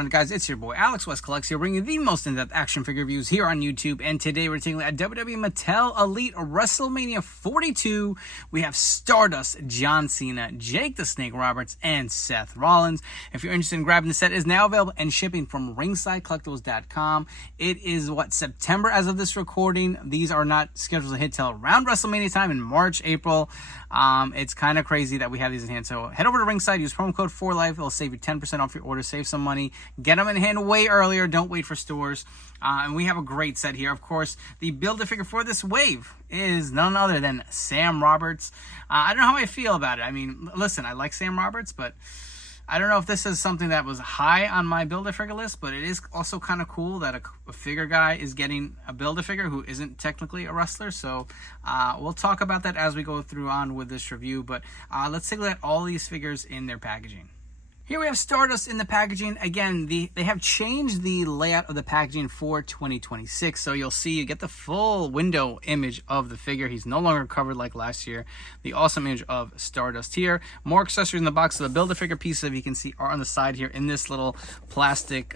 on, guys? It's your boy Alex West Collects here, bringing you the most in-depth action figure reviews here on YouTube. And today we're taking a look at WWE Mattel Elite Wrestlemania 42. We have Stardust, John Cena, Jake the Snake Roberts, and Seth Rollins. If you're interested in grabbing the set, it is now available and shipping from ringsidecollectibles.com. It is September as of this recording. These are not scheduled to hit till around WrestleMania time in March, April. It's kind of crazy that we have these in hand. So head over to Ringside, use promo code 4LIFE. It'll save you 10% off your order. Save some money. Get them in hand way earlier. Don't wait for stores. And we have a great set here. Of course, the Build-A-Figure for this wave is none other than Sam Roberts. I don't know how I feel about it. I mean, listen, I like Sam Roberts, but I don't know if this is something that was high on my Build-A-Figure list, but it is also kind of cool that a figure guy is getting a Build-A-Figure who isn't technically a wrestler. So we'll talk about that as we go through on with this review. But let's take a look at all these figures in their packaging. Here we have Stardust in the packaging. Again, they have changed the layout of the packaging for 2026. So you'll see, you get the full window image of the figure. He's no longer covered like last year. The awesome image of Stardust here. More accessories in the box. So the Build-A-Figure pieces, if you can see, are on the side here in this little plastic,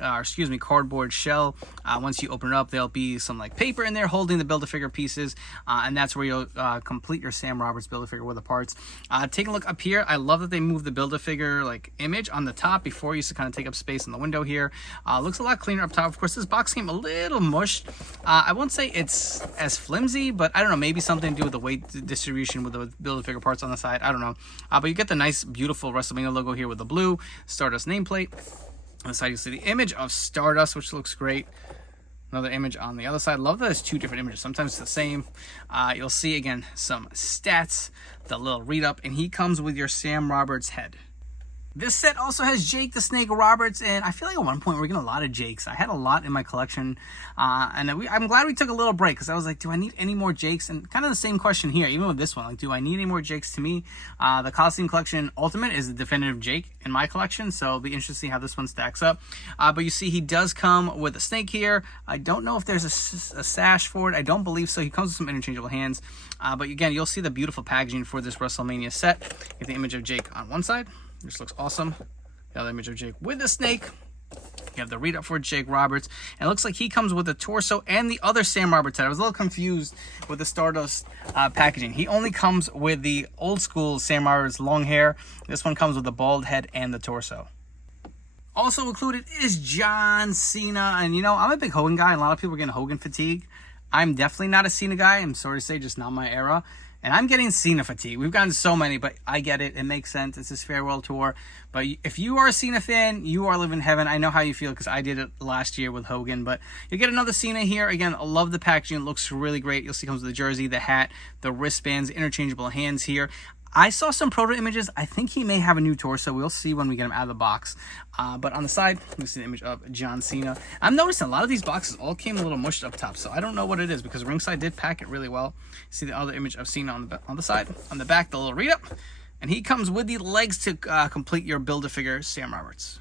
cardboard shell. Once you open it up, there'll be some like paper in there holding the Build-A-Figure pieces. And that's where you'll complete your Sam Roberts Build-A-Figure with the parts. Take a look up here. I love that they moved the Build-A-Figure like image on the top. Before, used to kind of take up space in the window here. Looks a lot cleaner up top. Of course, this box came a little mushed. I won't say it's as flimsy, but I don't know, maybe something to do with the weight distribution with the Build-A-Figure parts on the side. I don't know. But you get the nice, beautiful WrestleMania logo here with the blue Stardust nameplate. On the side, you see the image of Stardust, which looks great. Another image on the other side. Love that there's two different images. Sometimes it's the same. You'll see, again, some stats, the little read-up, and he comes with your Sam Roberts head. This set also has Jake the Snake Roberts, and I feel like at one point we're getting a lot of Jakes. I had a lot in my collection, and I'm glad we took a little break, because I was like, do I need any more Jakes? And kind of the same question here, even with this one, like, do I need any more Jakes? To me, the Coliseum Collection Ultimate is the definitive Jake in my collection, so it'll be interesting to see how this one stacks up. But you see he does come with a snake here. I don't know if there's a sash for it. I don't believe so. He comes with some interchangeable hands. But again, you'll see the beautiful packaging for this WrestleMania set. Get the image of Jake on one side. This looks awesome. The other image of Jake with the snake. You have the read-up for Jake Roberts. And it looks like he comes with the torso and the other Sam Roberts head. I was a little confused with the Stardust packaging. He only comes with the old school Sam Roberts long hair. This one comes with the bald head and the torso. Also included is John Cena. And you know, I'm a big Hogan guy, and a lot of people are getting Hogan fatigue. I'm definitely not a Cena guy. I'm sorry to say, just not my era. And I'm getting Cena fatigue. We've gotten so many, but I get it. It makes sense. It's his farewell tour. But if you are a Cena fan, you are living heaven. I know how you feel, because I did it last year with Hogan. But you get another Cena here. Again, I love the packaging. It looks really great. You'll see it comes with the jersey, the hat, the wristbands, interchangeable hands here. I saw some proto images. I think he may have a new torso. We'll see when we get him out of the box. But on the side, you see the image of John Cena. I'm noticing a lot of these boxes all came a little mushed up top, so I don't know what it is, because Ringside did pack it really well. See the other image of Cena on the side. On the back, the little read-up. And he comes with the legs to complete your Build-A-Figure Sam Roberts.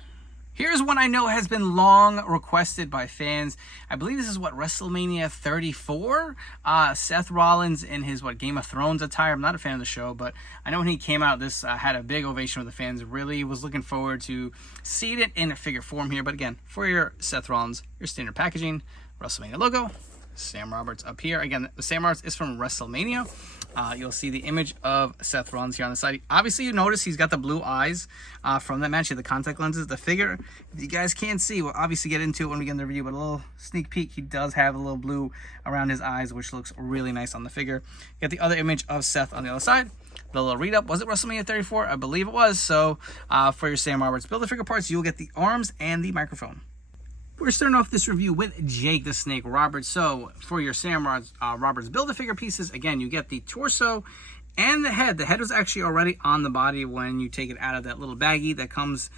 Here's one I know has been long requested by fans. I believe this is WrestleMania 34. Seth Rollins in his Game of Thrones attire. I'm not a fan of the show, but I know when he came out, this had a big ovation with the fans. Really was looking forward to seeing it in a figure form here. But again, for your Seth Rollins, your standard packaging, WrestleMania logo, Sam Roberts up here. Again, the Sam Roberts is from WrestleMania. You'll see the image of Seth Rollins here on the side. Obviously, you notice he's got the blue eyes from that match. The contact lenses. The figure, if you guys can't see, we'll obviously get into it when we get in the review, but a little sneak peek, he does have a little blue around his eyes, which looks really nice on the figure. Get the other image of Seth on the other side. The little read-up. Was it WrestleMania 34? I believe it was. So for your Sam Roberts Build-A-Figure parts, you'll get the arms and the microphone. We're starting off this review with Jake the Snake Roberts. So for your Sam Roberts Build-A-Figure pieces, again, you get the torso and the head. The head was actually already on the body when you take it out of that little baggie that comes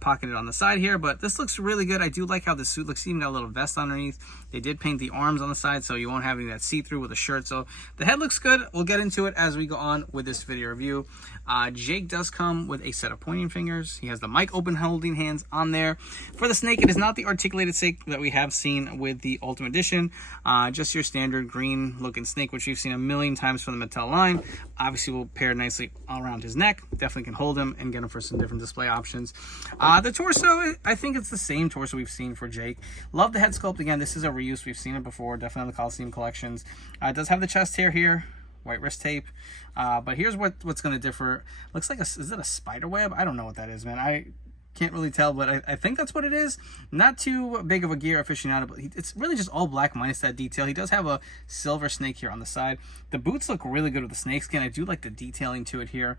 pocketed on the side here. But this looks really good. I do like how the suit looks. Even got a little vest underneath. They did paint the arms on the side, so you won't have any of that see-through with the shirt. So the head looks good. We'll get into it as we go on with this video review. Jake does come with a set of pointing fingers. He has the mic open holding hands on there. For the snake, it is not the articulated snake that we have seen with the Ultimate Edition. Just your standard green looking snake, which we've seen a million times from the Mattel line. Obviously will pair nicely all around his neck. Definitely can hold him and get him for some different display options. The torso, I think it's the same torso we've seen for Jake. Love the head sculpt. Again, this is a reuse. We've seen it before, definitely on the Coliseum collections. It does have the chest hair here, white wrist tape. But here's what's going to differ. Looks like is it a spider web? I don't know what that is, man. I can't really tell, but I think that's what it is. Not too big of a gear aficionado, but it's really just all black minus that detail. He does have a silver snake here on the side. The boots look really good with the snake skin. I do like the detailing to it here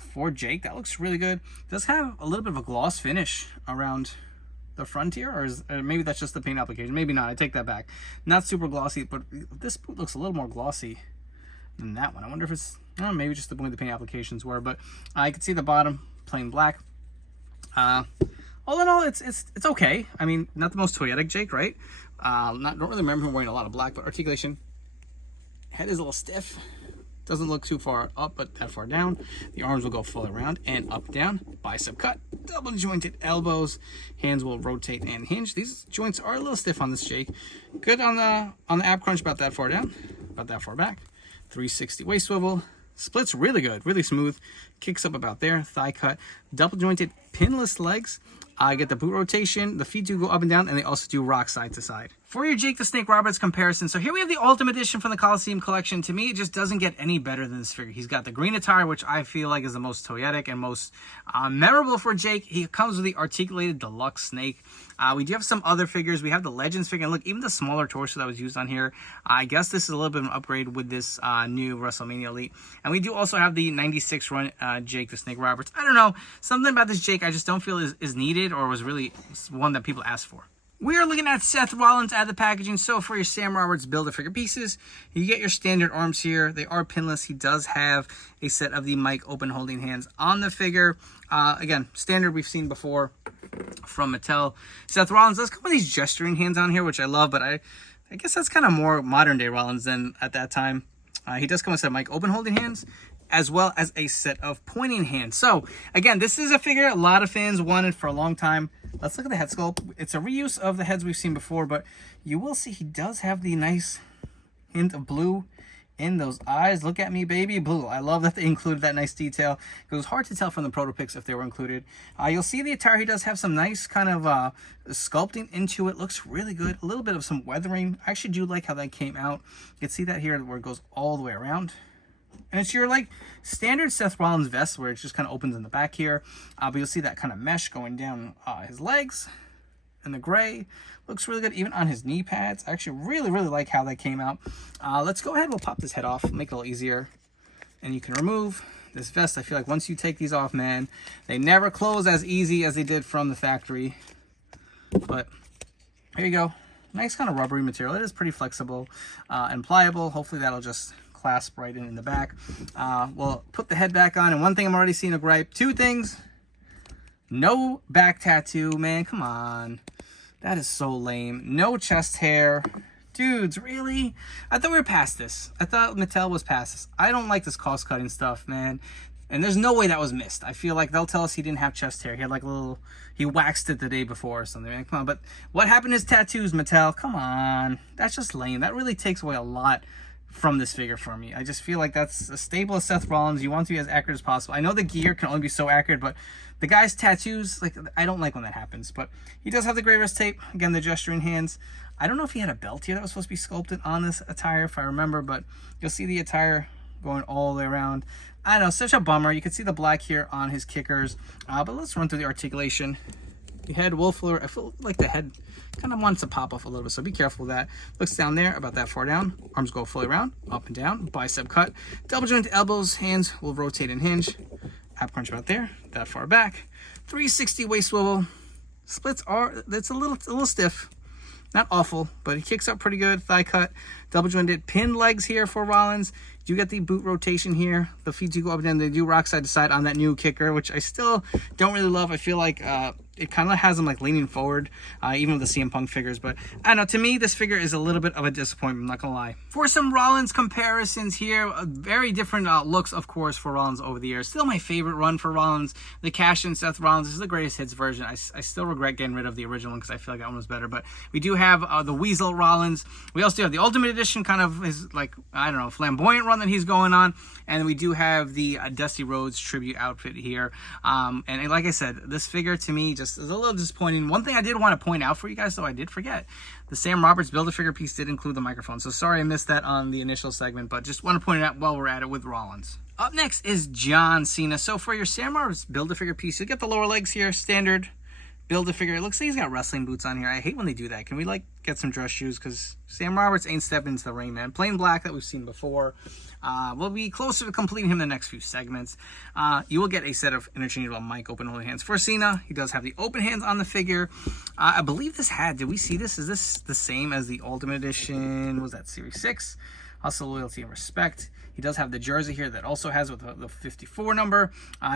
for Jake. That looks really good. It does have a little bit of a gloss finish around the front here, or maybe that's just the paint application. Maybe not. I take that back. Not super glossy, but this boot looks a little more glossy than that one. I wonder if it's maybe just the way the paint applications were, but I can see the bottom plain black. All in all, it's okay. I mean, not the most toyetic Jake, right? Don't really remember him wearing a lot of black, but articulation. Head is a little stiff. Doesn't look too far up, but that far down. The arms will go fully around and up, down. Bicep cut, double jointed elbows. Hands will rotate and hinge. These joints are a little stiff on this Jake. Good on the ab crunch, about that far down, about that far back. 360 waist swivel. Splits really good, really smooth. Kicks up about there. Thigh cut, double jointed pinless legs. I get the boot rotation. The feet do go up and down, and they also do rock side to side. For your Jake the Snake Roberts comparison, so here we have the Ultimate Edition from the Coliseum collection. To me, it just doesn't get any better than this figure. He's got the green attire, which I feel like is the most toyetic and most memorable for Jake. He comes with the articulated deluxe snake. We do have some other figures. We have the Legends figure. And look, even the smaller torso that was used on here. I guess this is a little bit of an upgrade with this new WrestleMania Elite. And we do also have the 96 run Jake the Snake Roberts. I don't know. Something about this Jake I just don't feel is needed or was really one that people asked for. We are looking at Seth Rollins at the packaging. So for your Sam Roberts Build-A-Figure pieces, you get your standard arms here. They are pinless. He does have a set of the mic open holding hands on the figure. Again, standard we've seen before from Mattel. Seth Rollins does come with these gesturing hands on here, which I love, but I guess that's kind of more modern day Rollins than at that time. He does come with a set of mic open holding hands, as well as a set of pointing hands. So again, this is a figure a lot of fans wanted for a long time. Let's look at the head sculpt. It's a reuse of the heads we've seen before, but you will see he does have the nice hint of blue in those eyes. Look at me, baby blue. I love that they included that nice detail. It was hard to tell from the proto pics if they were included. You'll see the attire. He does have some nice kind of sculpting into it. Looks really good. A little bit of some weathering. I actually do like how that came out. You can see that here where it goes all the way around. And it's your like standard Seth Rollins vest where it just kind of opens in the back here. But you'll see that kind of mesh going down his legs. And the gray looks really good even on his knee pads. I actually really like how that came out. Let's go ahead. We'll pop this head off, make it a little easier. And you can remove this vest. I feel like once you take these off, man, they never close as easy as they did from the factory. But here you go. Nice kind of rubbery material. It is pretty flexible and pliable. Hopefully that'll just clasp right in the back. We'll put the head back on. And one thing I'm already seeing a gripe. Two things. No back tattoo, man. Come on. That is so lame. No chest hair. Dudes, really? I thought we were past this. I thought Mattel was past this. I don't like this cost-cutting stuff, man. And there's no way that was missed. I feel like they'll tell us he didn't have chest hair. He had like a little... He waxed it the day before or something. Man, come on. But what happened to his tattoos, Mattel? Come on. That's just lame. That really takes away a lot from this figure for me. I just feel like that's a staple of Seth Rollins. You want to be as accurate as possible. I know the gear can only be so accurate, but the guy's tattoos, like, I don't like when that happens. But he does have the gray wrist tape. Again, the gesturing hands. I don't know if he had a belt here that was supposed to be sculpted on this attire, if I remember, but you'll see the attire going all the way around. I don't know, such a bummer. You can see the black here on his kickers. But let's run through the articulation. The head will flare. I feel like the head kind of wants to pop off a little bit, so be careful with that. Looks down there, about that far down. Arms go fully around, up and down. Bicep cut. Double joint elbows. Hands will rotate and hinge. Ab crunch about there, that far back. 360 waist swivel. Splits are, it's a little stiff. Not awful, but he kicks up pretty good. Thigh cut, double jointed pin legs here for Rollins. You get the boot rotation here. The feet do go up and down. They do rock side to side on that new kicker, which I still don't really love. I feel like it kind of has him like leaning forward, even with the CM Punk figures. But I don't know, to me, this figure is a little bit of a disappointment, I'm not gonna lie. For some Rollins comparisons here, very different looks, of course, for Rollins over the years. Still my favorite run for Rollins. The cash-in Seth Rollins is the greatest hits version. I still regret getting rid of the original one because I feel like that one was better. But we do have the Weasel Rollins. We also do have the Ultimate Edition, kind of his, like, I don't know, flamboyant run that he's going on. And we do have the Dusty Rhodes tribute outfit here. And like I said, this figure to me just is a little disappointing. One thing I did want to point out for you guys, though, I did forget. The Sam Roberts Build-A-Figure piece did include the microphone. So sorry I missed that on the initial segment, but just want to point it out while we're at it with Rollins. Up next is John Cena. So for your Sam Roberts Build-A-Figure piece, you get the lower legs here, standard Build-A-Figure. It looks like he's got wrestling boots on here. I hate when they do that. Can we, like, get some dress shoes? Because Sam Roberts ain't stepping into the ring, man. Plain black that we've seen before. We'll be closer to completing him in the next few segments. You will get a set of interchangeable mic open holding hands for Cena. He does have the open hands on the figure. I believe this had, did we see this? Is this the same as the Ultimate Edition? Was that Series 6? Hustle, loyalty, and respect. He does have the jersey here that also has with the 54 number.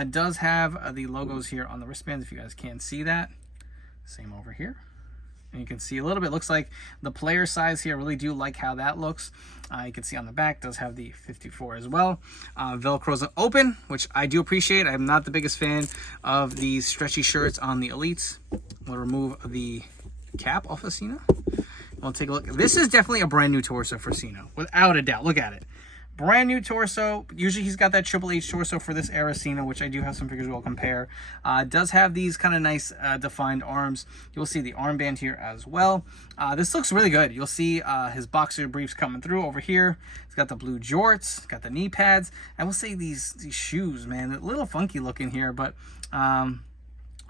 Does have the logos here on the wristbands, if you guys can see that. Same over here. And you can see a little bit, looks like the player size here. I really do like how that looks. You can see on the back, does have the 54 as well. Velcro's open, which I do appreciate. I'm not the biggest fan of these stretchy shirts on the Elites. We'll remove the cap off of Cena. We'll take a look. This is definitely a brand new torso for Cena, without a doubt. Look at it. Brand new torso. Usually he's got that Triple H torso for this era Cena, which I do have some figures we'll compare. Does have these kind of nice defined arms. You'll see the armband here as well. This looks really good. You'll see his boxer briefs coming through over here. He's got the blue jorts, got the knee pads. I will say these shoes, man, a little funky looking here, but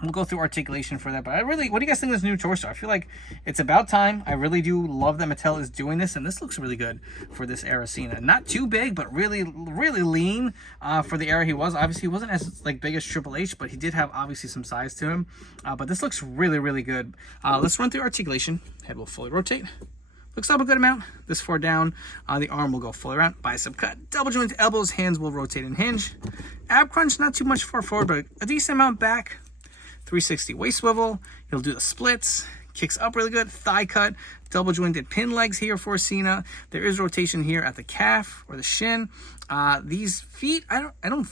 we'll go through articulation for that. But what do you guys think of this new torso? I feel like it's about time. I really do love that Mattel is doing this, and this looks really good for this era Cena. Not too big, but really, really lean for the era he was. Obviously, he wasn't as like big as Triple H, but he did have obviously some size to him. But this looks really, really good. Let's run through articulation. Head will fully rotate. Looks up a good amount. This far down, the arm will go fully around. Bicep cut, double joint elbows, hands will rotate and hinge. Ab crunch, not too much far forward, but a decent amount back. 360 waist swivel. He'll do the splits. Kicks up really good. Thigh cut. Double jointed pin legs here for Cena. There is rotation here at the calf or the shin. These feet, I don't.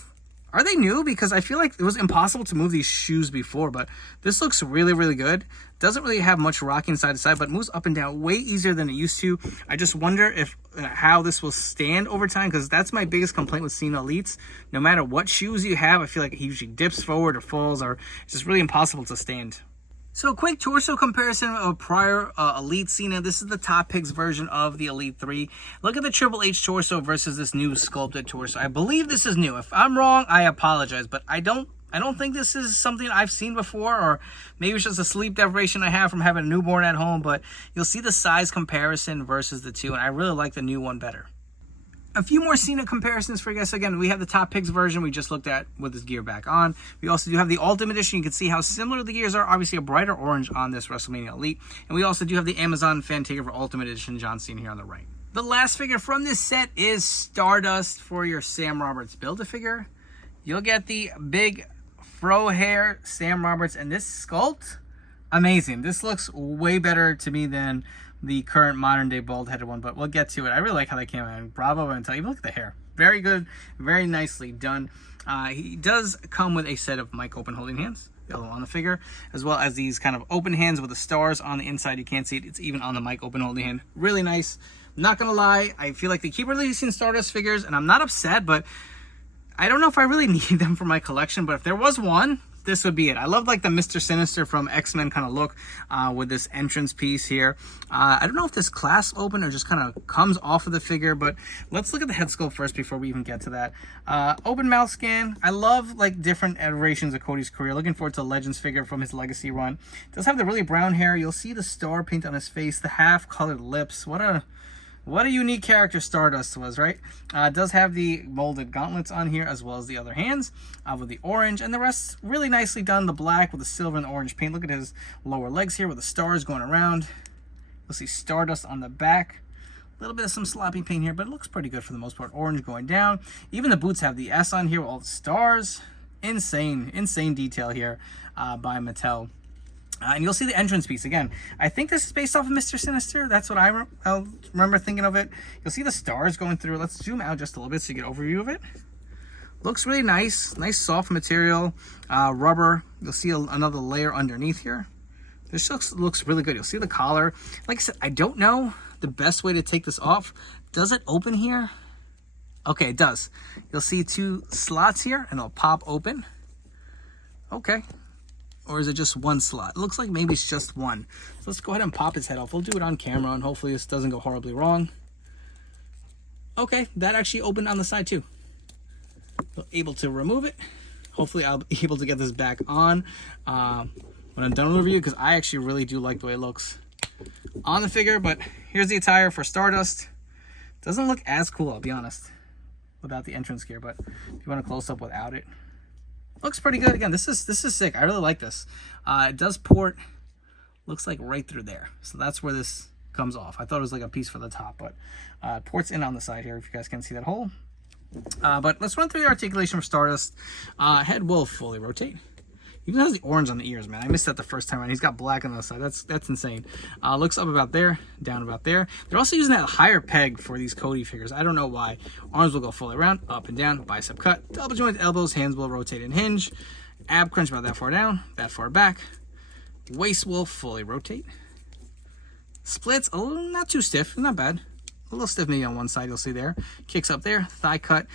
Are they new? Because I feel like it was impossible to move these shoes before, but this looks really, really good. Doesn't really have much rocking side to side, but moves up and down way easier than it used to. I just wonder if how this will stand over time, because that's my biggest complaint with Cena Elites. No matter what shoes you have, I feel like he usually dips forward or falls, or it's just really impossible to stand. So a quick torso comparison of prior Elite Cena. This is the Top Pigs version of the Elite 3. Look at the Triple H torso versus this new sculpted torso. I believe this is new. If I'm wrong, I apologize, but I don't think this is something I've seen before, or maybe it's just a sleep deprivation I have from having a newborn at home, but you'll see the size comparison versus the two, and I really like the new one better. A few more Cena comparisons for you guys. Again, we have the Top Pigs version we just looked at with his gear back on. We also do have the Ultimate Edition. You can see how similar the gears are. Obviously, a brighter orange on this WrestleMania Elite. And we also do have the Amazon Fan Takeover Ultimate Edition John Cena here on the right. The last figure from this set is Stardust for your Sam Roberts Build-A-Figure. You'll get the big fro hair Sam Roberts, and this sculpt, amazing. This looks way better to me than the current modern day bald headed one, but we'll get to it. I really like how they came out. Bravo, and tell you, look at the hair. Very good, very nicely done. He does come with a set of mic open holding hands, yellow on the figure, as well as these kind of open hands with the stars on the inside. You can't see it, it's even on the mic open holding hand. Really nice. Not gonna lie, I feel like they keep releasing Stardust figures, and I'm not upset, but I don't know if I really need them for my collection. But if there was one, this would be it. I love like the Mr. Sinister from X-Men kind of look with this entrance piece here. I don't know if this clasp open or just kind of comes off of the figure, but let's look at the head sculpt first before we even get to that. Open mouth scan. I love like different iterations of Cody's career. Looking forward to the Legends figure from his Legacy run. Does have the really brown hair. You'll see the star paint on his face, the half colored lips. What a unique character Stardust was, right? Does have the molded gauntlets on here, as well as the other hands with the orange, and the rest really nicely done. The black with the silver and the orange paint. Look at his lower legs here with the stars going around. You'll see Stardust on the back. A little bit of some sloppy paint here, but it looks pretty good for the most part. Orange going down. Even the boots have the S on here with all the stars. Insane detail here by Mattel. And you'll see the entrance piece again. I think this is based off of Mr. Sinister. That's what I remember thinking of it. You'll see the stars going through. Let's zoom out just a little bit so you get an overview of it. Looks really nice. Nice soft material. Rubber. You'll see another layer underneath here. This looks really good. You'll see the collar. Like I said, I don't know the best way to take this off. Does it open here? Okay, it does. You'll see 2 slots here, and it'll pop open. Okay. Or is it just 1 slot? It looks like maybe it's just 1. So let's go ahead and pop his head off. We'll do it on camera, and hopefully this doesn't go horribly wrong. Okay, that actually opened on the side too. So able to remove it. Hopefully I'll be able to get this back on when I'm done with the review, because I actually really do like the way it looks on the figure. But here's the attire for Stardust. Doesn't look as cool, I'll be honest, without the entrance gear, but if you want a close-up without it, looks pretty good. Again, this is sick. I really like this. It does port, looks like right through there. So that's where this comes off. I thought it was like a piece for the top, but it ports in on the side here, if you guys can see that hole. But let's run through the articulation for Stardust. Head will fully rotate. Even has the orange on the ears, man. I missed that the first time around. He's got black on the side. That's insane. Looks up about there, down about there. They're also using that higher peg for these Cody figures. I don't know why. Arms will go fully around, up and down, bicep cut, double joint elbows, hands will rotate and hinge. Ab crunch about that far down, that far back. Waist will fully rotate. Splits, a little, not too stiff, not bad. A little stiff maybe on one side, you'll see there. Kicks up there, thigh cut.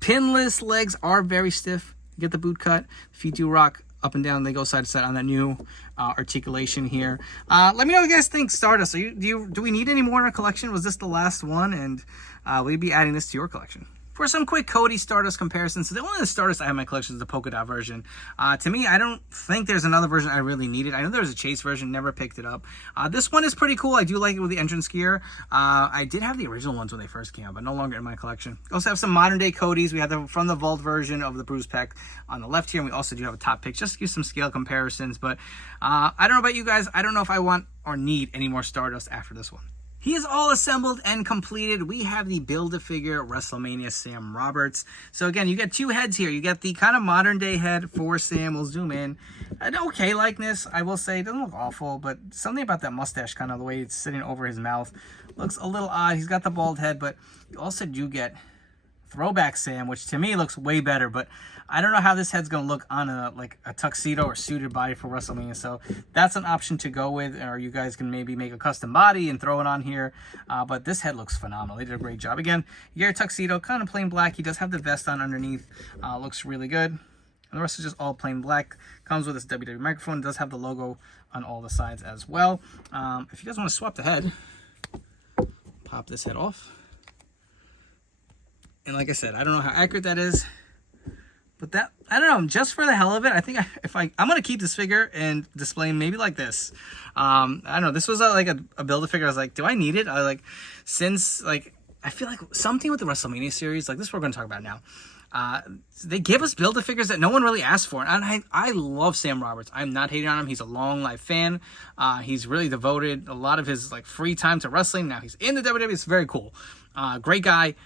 Pinless legs are very stiff. Get the boot cut. Feet do rock up and down. They go side to side on that new articulation here. Let me know what you guys think. Stardust, do we need any more in our collection? Was this the last one? And will you be adding this to your collection? For some quick Cody Stardust comparisons, so the only Stardust I have in my collection is the polka dot version. To me, I don't think there's another version I really needed. I know there's a Chase version, never picked it up. This one is pretty cool. I do like it with the entrance gear. I did have the original ones when they first came out, but no longer in my collection. We also have some modern day Codys. We have the from the vault version of the Bruce Peck on the left here, and we also do have a top pick just to give some scale comparisons. But I don't know about you guys. I don't know if I want or need any more Stardust after this one. He is all assembled and completed. We have the Build-A-Figure WrestleMania Sam Roberts. So again, you get 2 heads here. You get the kind of modern day head for Sam. We'll zoom in. An okay likeness, I will say. It doesn't look awful, but something about that mustache, kind of the way it's sitting over his mouth, looks a little odd. He's got the bald head, but you also do get throwback Sam, which to me looks way better, but I don't know how this head's going to look on a tuxedo or suited body for WrestleMania, so that's an option to go with, or you guys can maybe make a custom body and throw it on here, but this head looks phenomenal. They did a great job. Again, you get a tuxedo, kind of plain black. He does have the vest on underneath. Looks really good. And the rest is just all plain black. Comes with this WWE microphone. Does have the logo on all the sides as well. If you guys want to swap the head, pop this head off. And like I said, I don't know how accurate that is, but that, I don't know, just for the hell of it, I think I'm going to keep this figure and display him maybe like this. I don't know, this was a Build-A-Figure. I was like, do I need it? I feel like something with the WrestleMania series, like this we're going to talk about now. They give us Build-A-Figures that no one really asked for. And I love Sam Roberts. I'm not hating on him. He's a long life fan. He's really devoted a lot of his free time to wrestling. Now he's in the WWE. It's very cool. Great guy.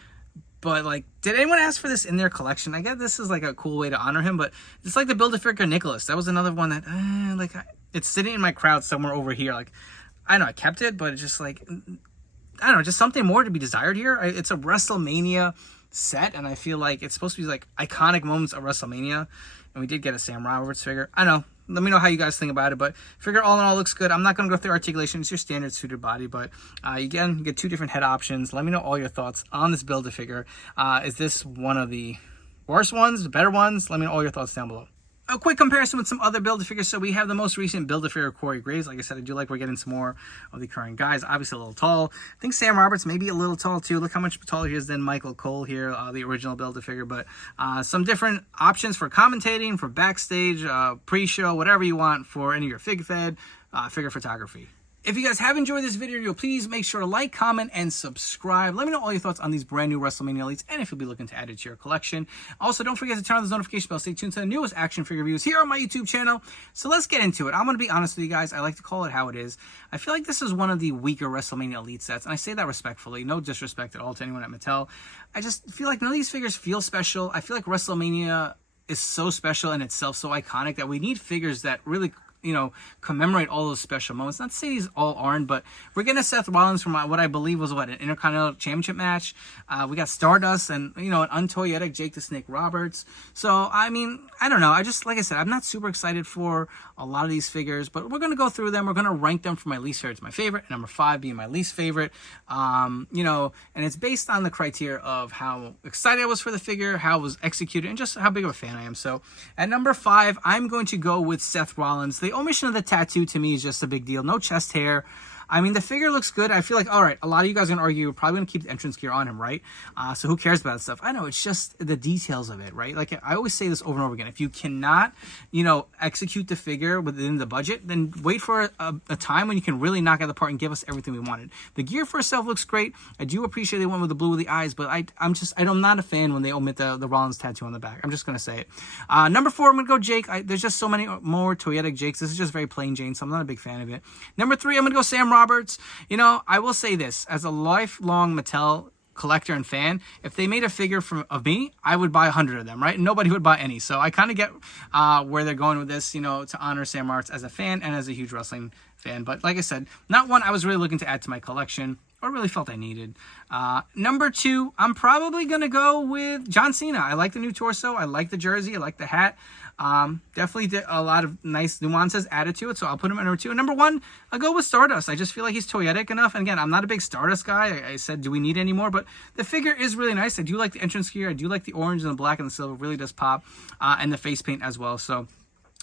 But, did anyone ask for this in their collection? I guess this is, a cool way to honor him. But it's like the Build-A-Figure Nicholas. That was another one that, it's sitting in my crowd somewhere over here. I know I kept it, but it's just, I don't know, just something more to be desired here. It's a WrestleMania set, and I feel like it's supposed to be, iconic moments of WrestleMania. And we did get a Sam Roberts figure. I don't know. Let me know how you guys think about it, but figure all in all looks good. I'm not going to go through articulation. It's your standard suited body, but again, you get 2 different head options. Let me know all your thoughts on this Build-A-Figure. Is this one of the worst ones, the better ones? Let me know all your thoughts down below. A quick comparison with some other Build-A-Figures. So we have the most recent Build-A-Figure Corey Graves. Like I said, I do like we're getting some more of the current guys. Obviously a little tall. I think Sam Roberts may be a little tall too. Look how much taller he is than Michael Cole here, the original Build-A-Figure. But some different options for commentating, for backstage, pre-show, whatever you want for any of your fig fed, figure photography. If you guys have enjoyed this video, please make sure to like, comment, and subscribe. Let me know all your thoughts on these brand new WrestleMania Elites and if you'll be looking to add it to your collection. Also, don't forget to turn on those notification bell. Stay tuned to the newest action figure reviews here on my YouTube channel. So let's get into it. I'm going to be honest with you guys. I like to call it how it is. I feel like this is one of the weaker WrestleMania Elite sets, and I say that respectfully. No disrespect at all to anyone at Mattel. I just feel like none of these figures feel special. I feel like WrestleMania is so special in itself, so iconic, that we need figures that really commemorate all those special moments. Not to say these all aren't, but we're getting a Seth Rollins from what I believe was an Intercontinental Championship match. We got Stardust and, an untoyetic Jake the Snake Roberts. So, I mean, I don't know. Like I said, I'm not super excited for a lot of these figures, but we're going to go through them. We're going to rank them from my least favorite to my favorite, and number 5 being my least favorite. And it's based on the criteria of how excited I was for the figure, how it was executed, and just how big of a fan I am. So at number 5, I'm going to go with Seth Rollins. The omission of the tattoo to me is just a big deal. No chest hair. I mean, the figure looks good. I feel like, all right, a lot of you guys are going to argue, we're probably going to keep the entrance gear on him, right? So who cares about that stuff? I know, it's just the details of it, right? Like, I always say this over and over again. If you cannot, execute the figure within the budget, then wait for a time when you can really knock out the part and give us everything we wanted. The gear for itself looks great. I do appreciate the one with the blue with the eyes, but I'm not a fan when they omit the Rollins tattoo on the back. I'm just going to say it. Number 4, I'm going to go Jake. There's just so many more toyetic Jakes. This is just very plain Jane, so I'm not a big fan of it. Number 3, I'm going to go Sam Roberts. I will say this, as a lifelong Mattel collector and fan, if they made a figure of me, I would buy 100 of them, right? Nobody would buy any. So I kind of get where they're going with this, to honor Sam Roberts as a fan and as a huge wrestling fan. But like I said, not one I was really looking to add to my collection or really felt I needed. Number 2, I'm probably going to go with John Cena. I like the new torso. I like the jersey. I like the hat. Definitely did a lot of nice nuances added to it, so I'll put him at number 2. And number 1, I'll go with Stardust. I just feel like he's toyetic enough. And again, I'm not a big Stardust guy. I said, do we need any more? But the figure is really nice. I do like the entrance gear. I do like the orange and the black and the silver. It really does pop. And the face paint as well. So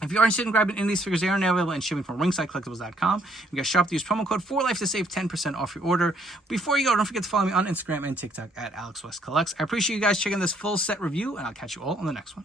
if you are interested in grabbing any of these figures, they are now available and shipping from ringsidecollectibles.com. You guys shop to use promo code 4Life to save 10% off your order. Before you go, don't forget to follow me on Instagram and TikTok at AlexWestCollects. I appreciate you guys checking this full set review, and I'll catch you all on the next one.